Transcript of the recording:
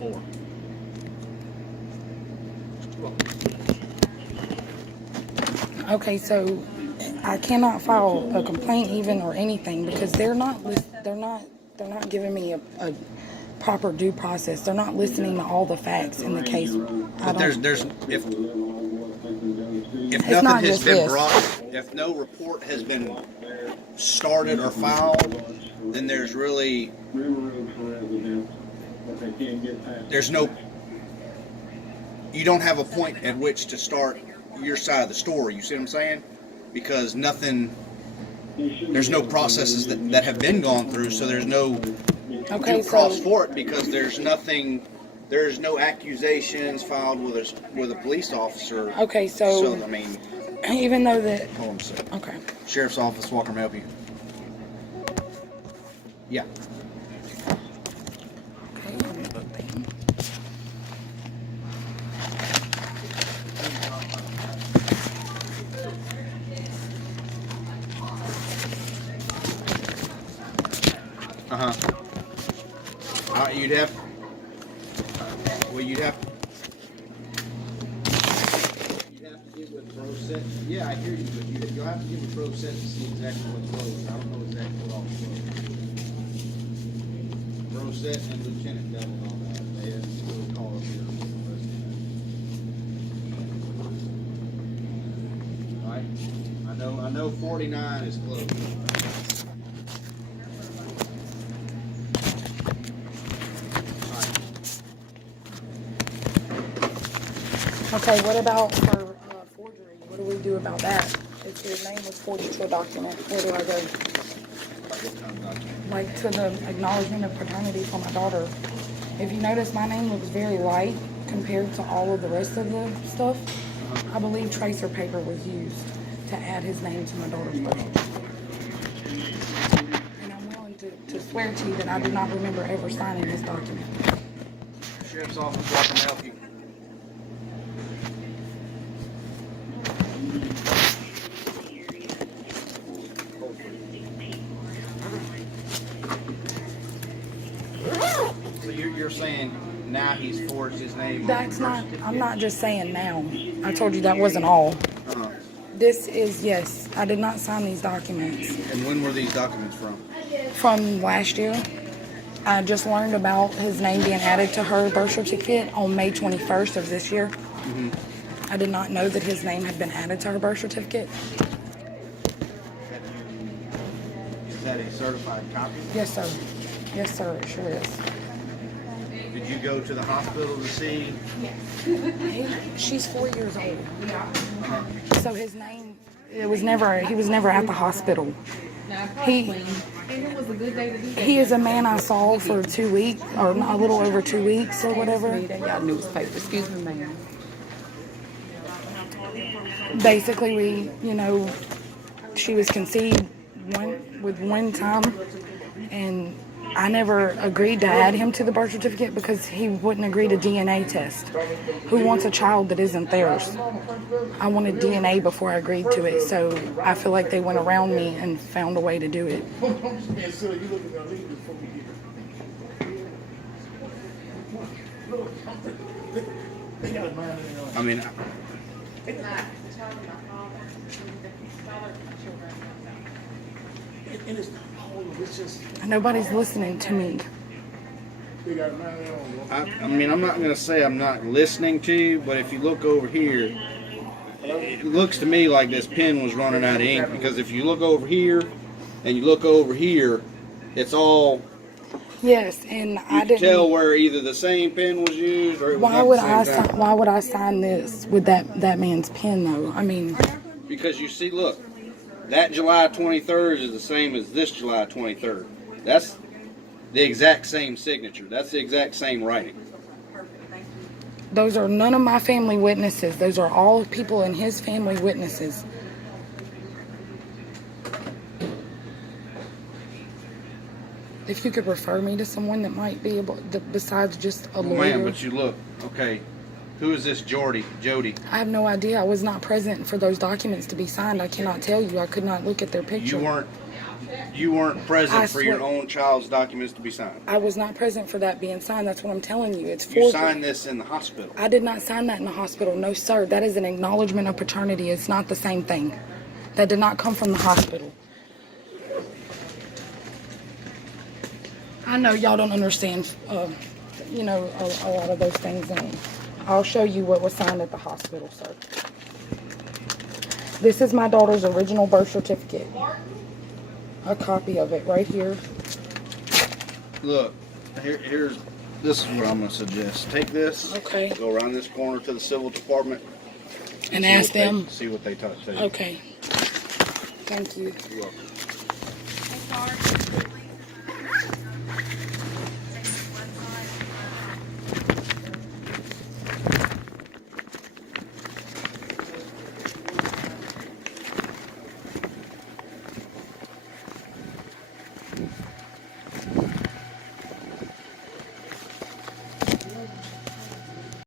4. Okay, so I cannot file a complaint even or anything because they're not giving me a proper due process. They're not listening to all the facts in the case. But there's if It's not nothing has just been this. brought, if no report has been started or filed, then there's really you don't have a point at which to start your side of the story. You see what I'm saying? Because there's no processes that have been gone through, so there's no due process for it because there's no accusations filed with a police officer. Okay, so I mean, even though that. Hold on a second. Okay. Sheriff's office, Walker, may I help you? Yeah. Okay. You'd have. Well, you'd have to get with pro set. Yeah, I hear you, but you'll have to get with pro set to see exactly what's closed. I don't know exactly what all closed. Pro set and Lieutenant Devil on that. They have to call up here. All right. I know 49 is closed. Okay, what about for forgery? What do we do about that? If your name was forged to a document, where do I go? Like to the acknowledgement of paternity for my daughter. If you notice, my name looks very light compared to all of the rest of the stuff. I believe tracer paper was used to add his name to my daughter's birth. And I'm willing to swear to you that I do not remember ever signing this document. Sheriff's office, welcome to help you. So you're saying now he's forged his name? That's not, I'm not just saying now. I told you that wasn't all. This is, yes, I did not sign these documents. And when were these documents from? From last year. I just learned about his name being added to her birth certificate on May 21st of this year. I did not know that his name had been added to her birth certificate. Is that a certified copy? Yes, sir. Yes, sir, it sure is. Did you go to the hospital to see? She's 4 years old. So his name, he was never at the hospital. He is a man I saw for 2 weeks, or a little over 2 weeks or whatever. Excuse me, ma'am. Basically, she was conceived with one time, and I never agreed to add him to the birth certificate because he wouldn't agree to DNA test. Who wants a child that isn't theirs? I wanted DNA before I agreed to it, so I feel like they went around me and found a way to do it. I mean, Nobody's listening to me. I mean, I'm not going to say I'm not listening to you, but if you look over here, it looks to me like this pen was running out of ink, because if you look over here and you look over here, it's all. Yes, and I didn't tell where either the same pen was used or it was why not would the same time. why would I sign this with that man's pen though? I mean, because you see, look, that July 23rd is the same as this July 23rd. That's the exact same signature. That's the exact same writing. those are none of my family witnesses. Those are all people in his family witnesses. If you could refer me to someone that might be able, besides just a lawyer. Man, but you look, okay, who is this Jody? I have no idea. I was not present for those documents to be signed. I cannot tell you. I could not look at their picture. You weren't You weren't present I for your swear- own child's documents to be signed. I was not present for that being signed. That's what I'm telling you. It's You forgery. signed this in the hospital. I did not sign that in the hospital. No, sir. That is an acknowledgement of paternity. It's not the same thing. That did not come from the hospital. I know y'all don't understand, you know, a lot of those things. And I'll show you what was signed at the hospital, sir. This is my daughter's original birth certificate. A copy of it right here. Look, this is what I'm going to suggest. Take this. Okay. Go around this corner to the civil department. And see ask what they- them. See what they say. Okay. Thank you. You're welcome.